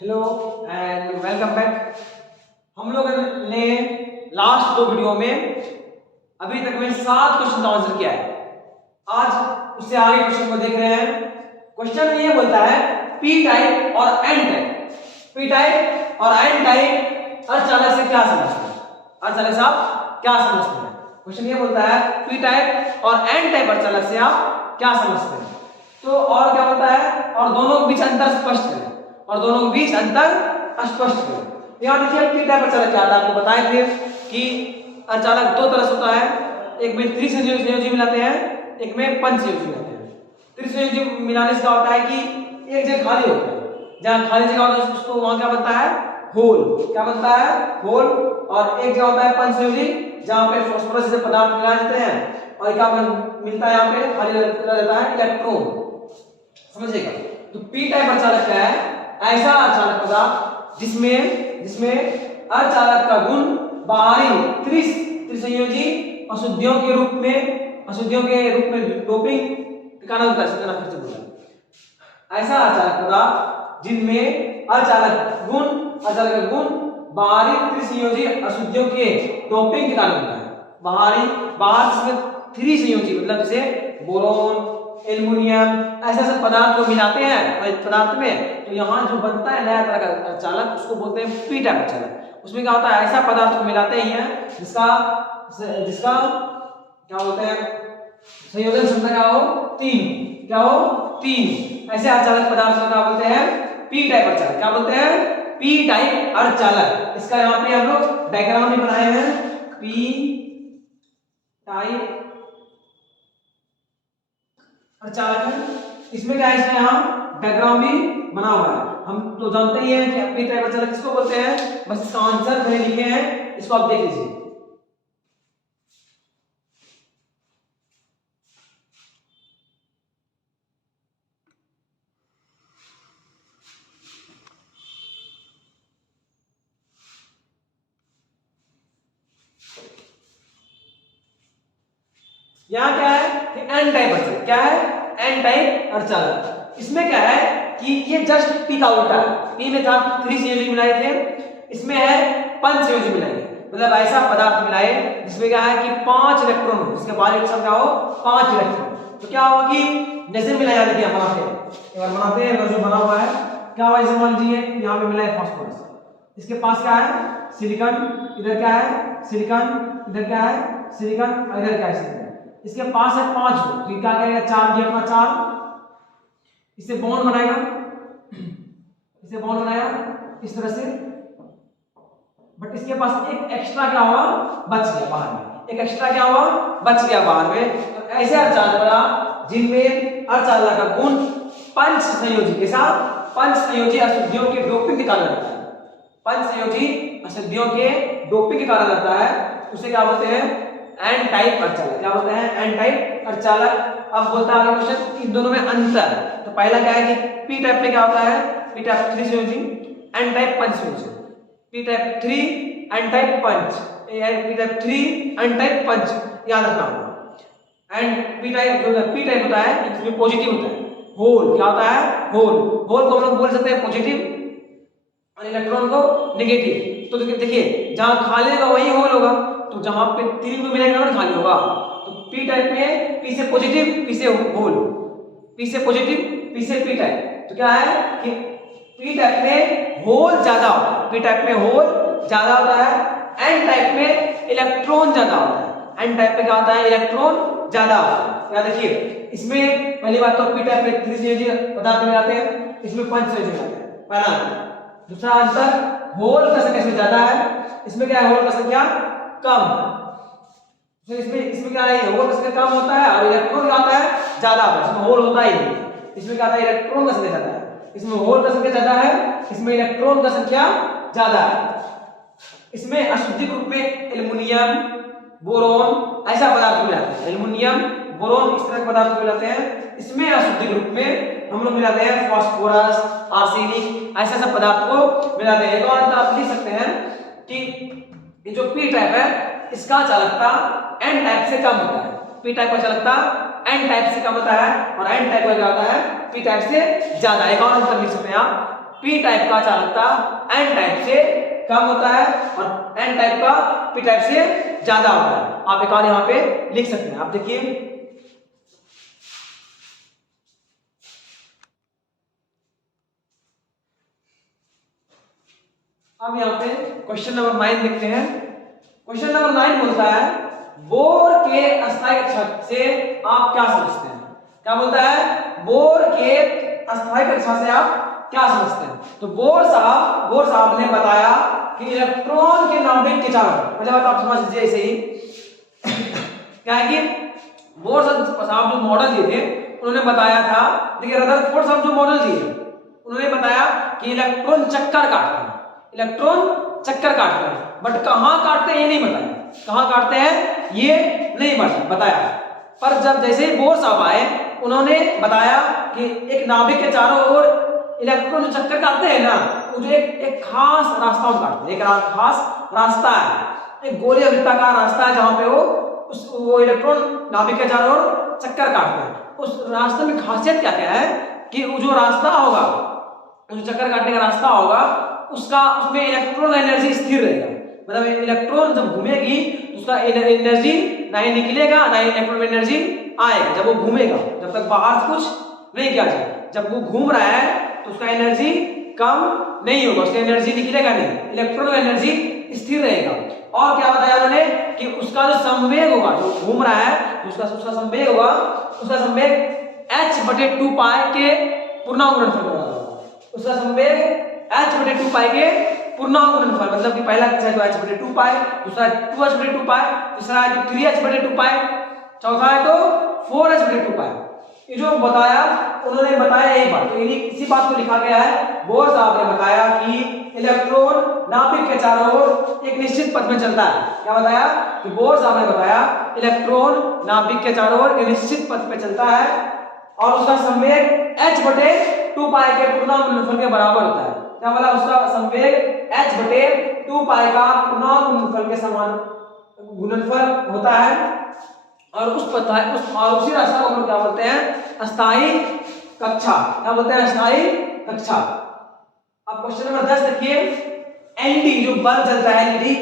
Hello and welcome back. हम लोग ने लास्ट 2 वीडियो में अभी तक में 7 क्वेश्चन का आंसर किया है। आज उससे आगे क्वेश्चन को देख रहे हैं। क्वेश्चन ये बोलता है पी टाइप और एन टाइप। पी टाइप और एन टाइप अर्धचालक से क्या समझते हैं? अर्धचालक से आप क्या समझते हैं? क्वेश्चन ये बोलता है पी टाइप और एन टाइप अर्धचालक से आप क्या समझते हैं? तो और क्या होता है, और दोनों के बीच अंतर स्पष्ट करें, और दोनों के बीच अंतर स्पष्ट करें। यहाँ देखिए पी टाइप अर्धचालक क्या था, आपको बताए थे कि अर्धचालक 2 तरह से होता है। एक में त्रिसंयोजी मिलाते हैं, एक में पंचसंयोजी मिलाते हैं। त्रिसंयोजी मिलाने से क्या होता है कि एक जगह खाली होता है, जहाँ खाली जगह होता है उसको वहां क्या बनता है, होल। क्या बनता है, होल। और एक जगह होता है पंचसंयोजी, जहाँ पे फास्फोरस से पदार्थ मिलाए जाते हैं, और क्या मिलता है, यहाँ पे खाली रहता है इलेक्ट्रॉन। समझिएगा। तो पी टाइप अर्धचालक क्या है? ऐसा अर्धचालक पदार्थ जिसमें अर्धचालक का गुण बाहरी त्रिसंयोजी अशुद्धियों के रूप में डोपिंग के कारण होता है। फिर से बोला, ऐसा अर्धचालक पदार्थ जिनमें अर्धचालक का गुण बाहरी त्रिसंयोजी अशुद्धियों के डोपिंग के कारण होता है। बाहर जिसमें त्रिसंयोजी मतलब जैसे बोरोन, एल्युमिनियम, ऐसे पदार्थ को मिलाते हैं पदार्थ में, तो यहाँ जो बनता है नया तरह का अर्धचालक, उसको बोलते हैं पी टाइप अर्धचालक। उसमें क्या होता है, ऐसा पदार्थ को मिलाते ही हैं जिसका क्या बोलते हैं, संयोजन क्षमता क्या हो, 3। ऐसे अर्धचालक पदार्थ को क्या बोलते हैं, पी टाइप अर्धचालक। क्या बोलते हैं, पी टाइप अर्धचालक। इसका यहाँ पे हम लोग डायग्राम भी बनाए हैं, पी टाइप अर्धचालक है। इसमें क्या है, इसमें यहाँ डायग्राम भी बना हुआ है। हम तो जानते ही हैं कि पी टाइप अर्धचालक किसको बोलते हैं, बस इसका आंसर मैंने लिखे हैं, इसको आप देख लीजिए। यहाँ क्या है कि एन टाइप अर्धचालक। क्या है, एन टाइप अर्धचालक। इसमें क्या है कि ये जस्ट पी का उल्टा है। पी में था त्रिसंयोजी मिलाए थे, इसमें है पंचसंयोजी मिलाए। मतलब ऐसा पदार्थ मिलाए जिसमें क्या है कि 5 इलेक्ट्रॉन हो, जिसके बाहरी अक्षर क्या हो, 5 इलेक्ट्रॉन। तो क्या होगा कि जैसे मिलाया देखिए, बनाते हैं जो बना हुआ है, क्या हुआ, जैसे मान लीजिए यहाँ पे मिला है फास्फोरस, इसके पास क्या है, सिलिकॉन, इधर क्या है सिलिकॉन, इधर क्या है सिलिकॉन, इधर क्या है सिलिकॉन। इसके पास है 5 को, तो क्या करेगा, 4 ये अपना 4, इससे बॉन्ड बनाएगा, इस तरह से। बट इसके पास एक एक्स्ट्रा क्या हुआ, बच गया बाहर में, एक एक्स्ट्रा क्या हुआ, बच गया बाहर में। तो ऐसे अर्धचालक बना जिनमें अर्धचालक का गुण पंचसंयोजी के साथ पंचसंयोजी अशुद्धियों के डोपिंग के कारण रहता है। पंचसंयोजी अशुद्धियों के डोपिंग के कारण रहता है, उसे क्या बोलते हैं, एन टाइप अर्धचालक। क्या बोलते हैं, एन टाइप अर्धचालक। अब बोलता है आगे क्वेश्चन, इन दोनों में अंतर। तो पहला क्या है कि पी टाइप में क्या होता है, पी टाइप त्रिसंयोजी, एन टाइप पंचसंयोजी। पी टाइप 3 एन टाइप पंच, पी टाइप 3 एन टाइप पंच, याद रखना होगा। एंड पी टाइप होता है, इसमें पॉजिटिव होता है, होल। क्या होता है, होल को हम लोग बोल सकते हैं पॉजिटिव, और इलेक्ट्रॉन को नेगेटिव। तो देखिए जहां खाली होगा वही होल होगा, तो जहां पे 3 में मिलेगा ना खाली होगा। तो पी टाइप में पी से पॉजिटिव, पी से होल, पी से पॉजिटिव, पी से पी टाइप। तो क्या है कि पी टाइप में होल ज्यादा होता है, पी टाइप में होल ज्यादा होता है, एन टाइप में इलेक्ट्रॉन ज्यादा होता है। एन टाइप में क्या होता है, इलेक्ट्रॉन ज्यादा होता है। क्या देखिए, इसमें पहली बात तो पी टाइप में त्रिसंयोजी पदार्थ मिलाते हैं, इसमें पंचसंयोजी मिलाते हैं, पहला अंतर। दूसरा अंतर, होल का संख्या इसमें ज्यादा है, इसमें क्या है, होल का संख्या कम। तो इसमें क्या है, होल का संख्या कम होता है, और इलेक्ट्रॉन क्या होता है, ज्यादा होता है। इसमें होल होता ही नहीं, इसमें क्या होता है, इलेक्ट्रॉन का संख्या ज्यादा है। इसमें होल का संख्या ज्यादा है, इसमें इलेक्ट्रॉन का संख्या ज्यादा है। इसमें अशुद्धि रूप में एल्युमिनियम, बोरोन ऐसा पदार्थ मिलाते हैं, एल्युमिनियम, बोरोन इस तरह के पदार्थ मिलाते हैं। इसमें अशुद्धि रूप में हम लोग मिलाते हैं फास्फोरस, आर्सेनिक, ऐसे पदार्थ को मिलाते हैं। एक और अंतर आप लिख सकते हैं कि ये जो पी टाइप है, इसका चालकता एन टाइप से कम होता है। पी टाइप का चालकता एन टाइप से कम होता है, और एन टाइप का क्या होता है, पी टाइप से ज्यादा। एक और अंतर लिख सकते हैं आप, पी टाइप का चालकता एन टाइप से कम होता है और एन टाइप का पी टाइप से ज्यादा होता है। आप एक और यहाँ पे लिख सकते हैं। आप देखिए अब यहाँ पे क्वेश्चन नंबर 9 देखते हैं। क्वेश्चन नंबर 9 बोलता है बोर के अस्थायी कक्षा से आप क्या समझते हैं। क्या बोलता है, बोर के अस्थायी कक्षा से आप क्या समझते हैं। तो बोर साहब ने बताया कि इलेक्ट्रॉन के नाभिक के चारों, पहले बात आप समझ लीजिए ऐसे ही क्या है कि बोर साहब जो मॉडल दिए थे उन्होंने बताया था, देखिए रदरफोर्ड साहब जो मॉडल दिए उन्होंने बताया कि इलेक्ट्रॉन चक्कर काटते हैं, बट कहां काटते हैं ये नहीं बताया, कहां काटते हैं ये नहीं बताया। पर जब जैसे ही बोर साहब आए उन्होंने बताया कि एक नाभिक के चारों ओर इलेक्ट्रॉन जो चक्कर काटते हैं ना, वो जो एक खास रास्ता काटते हैं, एक खास रास्ता है, एक गोलीय वृत्ताकार रास्ता है जहां पे वो इलेक्ट्रॉन नाभिक के चारों ओर चक्कर काटते हैं। उस रास्ते में खासियत क्या क्या है कि वो जो रास्ता होगा, जो चक्कर काटने का रास्ता होगा उसमें इलेक्ट्रॉन एनर्जी स्थिर रहेगा। मतलब इलेक्ट्रॉन जब घूमेगी तो उसका एनर्जी ना ही निकलेगा ना ही इलेक्ट्रॉन में एनर्जी आएगा। जब वो घूमेगा, जब तक बाहर से कुछ नहीं किया जाए, जब वो घूम रहा है तो उसका एनर्जी कम नहीं होगा, उसका एनर्जी निकलेगा नहीं, इलेक्ट्रॉन का एनर्जी स्थिर रहेगा। और क्या बताया उन्होंने कि उसका जो संवेग होगा, जो घूम रहा है तो उसका संवेग होगा, उसका संवेग h/2 पाई के पूर्णांक गुणनफल होगा। उसका संवेग h/2 पाई के पूर्णांक गुणनफल, मतलब कि पहला है तो h/2 पाई, दूसरा 2h/2 पाई, तीसरा है तो 3h/2 पाई, चौथा है तो 4h/2 पाई। ये जो बताया उन्होंने बताया यही बात, तो इसी बात को लिखा गया है। बोर साहब ने बताया कि इलेक्ट्रॉन नाभिक के चारों ओर एक निश्चित पथ में चलता है। क्या बताया कि बोर साहब ने बताया इलेक्ट्रॉन नाभिक के चारों ओर एक निश्चित पथ पे चलता है और उसका संवेग h/2 पाई के पूर्णांक गुणनफल के बराबर होता है। क्या बोला, उसका संवेग h/2 पाई का पूर्णांक गुणनफल के समान गुणनफल होता है। और उसी रास्ता को हम क्या बोलते हैं, अस्थायी कक्षा। क्या बोलते हैं, अस्थायी कक्षा। अब क्वेश्चन नंबर 10 देखिए, एलईडी जो बल्ब जलता है एलईडी,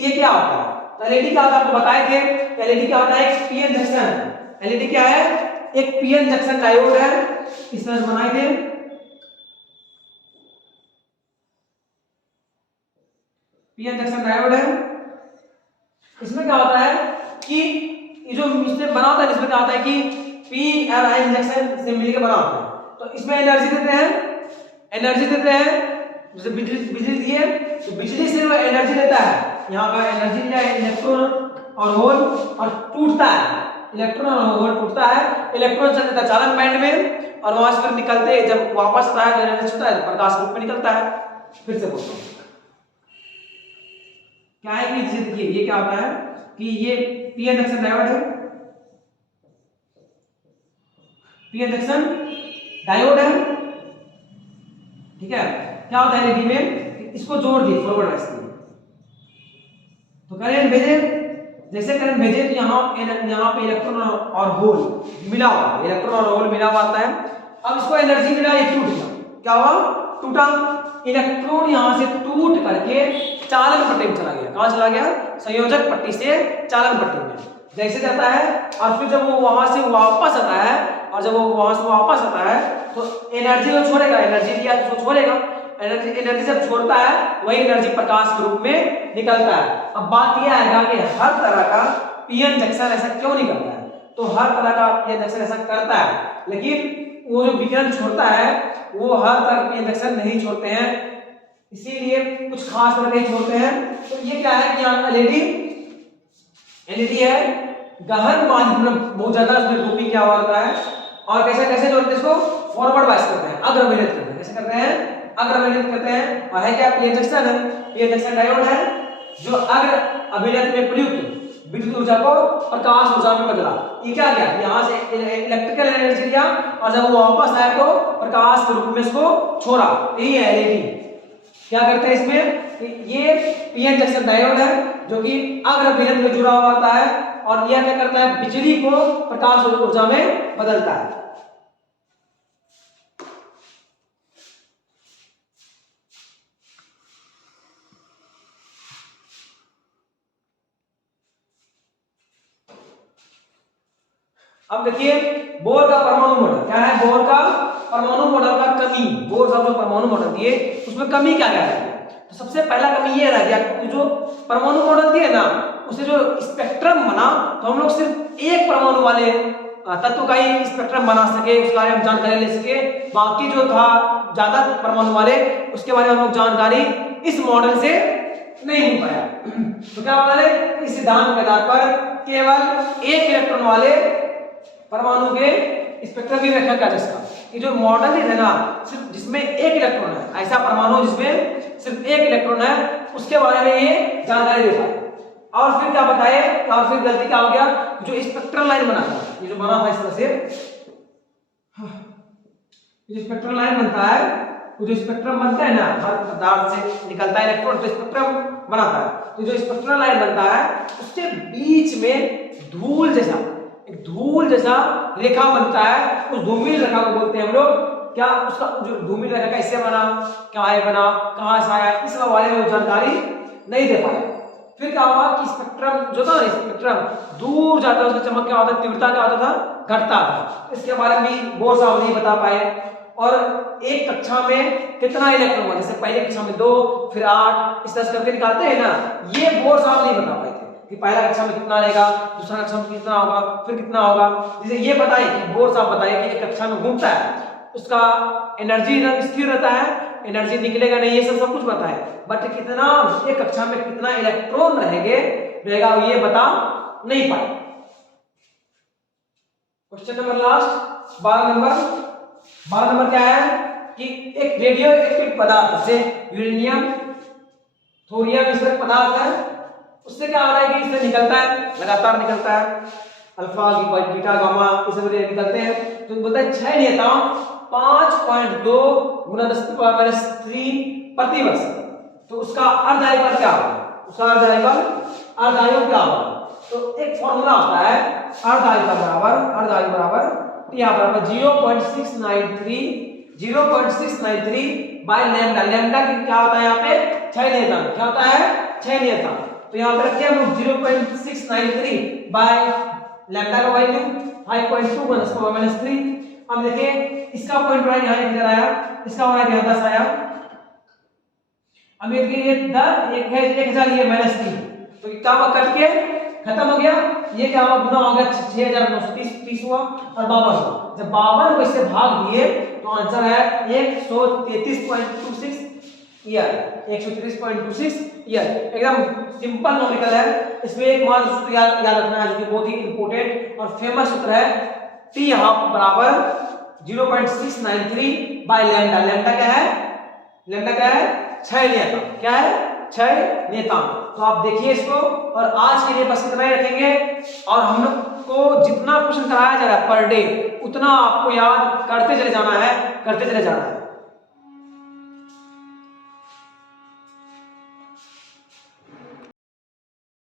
ये क्या होता है। तो एलईडी क्या होता है आपको बताए थे, एलईडी क्या होता है, एक पीएन जंक्शन। एलईडी क्या है, एक पीएन जंक्शन डायोड है, इस तरह से बनाए थे। पीएन जंक्शन डायोड है। इसमें क्या होता है कि ये जो इसमें बना होता है, इसमें क्या होता है कि पी एल आई जंक्शन से मिलकर बना होता है। तो इसमें एनर्जी देते हैं, जैसे बिजली दी है तो बिजली से वो एनर्जी लेता है, यहाँ का एनर्जी लिया है इलेक्ट्रॉन और होल, और टूटता है, इलेक्ट्रॉन और होल टूटता है, इलेक्ट्रॉन चल जाता है चालन बैंड में और वहां से फिर निकलते जब वापस आता है तो एनर्जी छूटता है, प्रकाश रूप में निकलता है। फिर से बोलता हूँ क्या है कि देखिए ये क्या होता है कि ये पीएन जंक्शन डायोड है, पीएन जंक्शन डायोड है, ठीक है। क्या होता है एलईडी में, इसको जोड़ दिए फॉरवर्ड वाइज में, तो करंट भेजे, जैसे करंट भेजे तो यहाँ पे इलेक्ट्रॉन और होल मिला हुआ, इलेक्ट्रॉन और होल मिला हुआ आता है। अब इसको एनर्जी मिला, ये टूट गया, क्या हुआ, टूटा। इलेक्ट्रॉन यहाँ से टूट करके चालन पट्टी में चला गया। कहां चला गया, संयोजक पट्टी से चालन पट्टी में जैसे जाता है, और फिर जब वो वहां से वापस आता है, और जब वो वहां से वापस आता है तो एनर्जी वो छोड़ेगा, एनर्जी दिया तो छोड़ेगा, एनर्जी जब छोड़ता है वही एनर्जी प्रकाश के रूप में निकलता है। अब बात यह आएगा कि हर तरह का पीएन जंक्शन ऐसा क्यों नहीं करता है, तो हर तरह का पीएन जंक्शन ऐसा करता है, लेकिन वो जो विकिरण छोड़ता है वो हर तरह के जंक्शन नहीं छोड़ते हैं, इसीलिए कुछ खास तरह के छोड़ते हैं। तो ये क्या है कि यहाँ एलईडी है, गहन पानी में बहुत ज्यादा उसमें डोपिंग क्या होता है, और कैसे जोड़ते हैं इसको, फॉरवर्ड बायस करते हैं, अग्रमेलित करते हैं। कैसे करते हैं, अग्रमेलित करते हैं। और है क्या, पीएन जंक्शन है, पीएन जंक्शन डायोड है जो अग्र अभिलेख में प्रयुक्त विद्युत ऊर्जा को प्रकाश ऊर्जा में बदला। ये क्या किया, यहाँ से इलेक्ट्रिकल एनर्जी लिया और जब वो वापस आया तो प्रकाश के रूप में इसको छोड़ा। यही है एलईडी। क्या करते हैं इसमें, ये पीएन जंक्शन डायोड है जो कि अग्र अभिलेख में जुड़ा हुआ होता है, और यह क्या करता है, बिजली को प्रकाश ऊर्जा में बदलता है। अब देखिए बोर का परमाणु मॉडल क्या है, बोर का परमाणु मॉडल का कमी, बोर साहब जो परमाणु मॉडल दिए उसमें कमी क्या क्या है। तो सबसे पहला कमी ये रह गया कि जो परमाणु मॉडल दिए ना उससे जो स्पेक्ट्रम बना, तो हम लोग सिर्फ एक परमाणु वाले तत्व का ही स्पेक्ट्रम बना सके, उसके बारे में जानकारी ले सके, बाकी जो था ज्यादा परमाणु वाले उसके बारे में हम लोग जानकारी इस मॉडल से नहीं मिल पाया। तो क्या बोले, इस सिद्धांत के आधार पर केवल एक इलेक्ट्रॉन वाले परमाणु के स्पेक्ट्रम की व्याख्या किया जा सकता। ये जो मॉडल है ना सिर्फ जिसमें एक इलेक्ट्रॉन है, ऐसा परमाणु जिसमें सिर्फ एक इलेक्ट्रॉन है, उसके बारे में ये जानकारी दे पाए। और फिर क्या बताए, और फिर गलती क्या हो गया, जो स्पेक्ट्रल लाइन बना था, ये जो बना था इस तरह से, जो स्पेक्ट्रल लाइन बनता है, वो जो स्पेक्ट्रम बनता है ना, हर पदार्थ से निकलता है इलेक्ट्रॉन तो स्पेक्ट्रम बनाता है। तो जो स्पेक्ट्रल लाइन बनता है उसके बीच में धूल जैसा, एक धूल जैसा रेखा बनता है, उस धूमिल रेखा को बोलते हैं हम लोग। क्या उसका जो धूमिल रेखा कैसे बना, क्या है बना, कहां से आया, इस बारे में जानकारी नहीं दे पाए। फिर क्या हुआ कि स्पेक्ट्रम जो था, स्पेक्ट्रम दूर जाता है, उसका चमक क्या होता, तीव्रता क्या होता था, घटता था। इसके बारे में भी बोर साहब नहीं बता पाए। और एक कक्षा में कितना इलेक्ट्रॉन हुआ, जैसे पहले कक्षा में 2 फिर 8 इस तरह करके निकालते हैं ना, ये बोर साहब नहीं बता पाए थे कि पहला कक्षा में कितना रहेगा, दूसरा कक्षा में कितना होगा, फिर कितना होगा। जैसे ये बताए कि बोर साहब बताए कि एक कक्षा में घूमता है, उसका एनर्जी स्थिर रहता है, एनर्जी निकलेगा नहीं, ये सब कुछ बताए, बट कितना एक कक्षा में कितना इलेक्ट्रॉन रहेगा ये बता नहीं पाए। क्वेश्चन नंबर लास्ट 12 नंबर क्या है कि एक रेडियो एक्टिव पदार्थ से यूरेनियम थोरियम मिश्रक पदार्थ है, उससे क्या आ रहा है कि इससे निकलता है, लगातार निकलता है, अल्फा बीटा गामा ये सब निकलते हैं। तो बोलता है 6 नियतांक 5.2 × 10⁻³ प्रति वर्ष। तो उसका अर्धआयुर्बल क्या होगा, उसका अर्धआयुर्बल क्या होगा। तो एक फॉर्मूला होता है अर्धआयुर्बल बराबर T बराबर 0.693 बाय लैम्डा। लैम्डा क्या होता है यहाँ पे 6 नियतांक, क्या होता है 6 नियतांक। तो यहाँ पे रखते हैं हम 0.693 बाय लैम्डा का वैल्यू 5.2 × 10⁻³। अब देखिए इसका पॉइंट रहा यहाँ 1000 आया, इसका हो रहा है 10 आया। अब ये देखिए 1000 ये -3, तो क्या हुआ, कट के खत्म हो गया। ये क्या हुआ, गुना हो गया 6930 हुआ और 52 हुआ। जब 52 को इससे भाग दिए तो आंसर है 133.26 ईयर, 133.26 ईयर। एकदम सिंपल न्यूमेरिकल है। इसमें एक मात्र सूत्र याद रखना है जो कि बहुत ही इंपॉर्टेंट और फेमस सूत्र है, T½ बराबर 0.693 बाय लैम्डा। लैम्डा क्या है, 6 नियतांक, क्या है 6 नियतांक। तो आप देखिए इसको, और आज के लिए बस इतना ही रखेंगे। और हम लोग को जितना क्वेश्चन कराया जा रहा है पर डे, उतना आपको याद करते चले जाना है।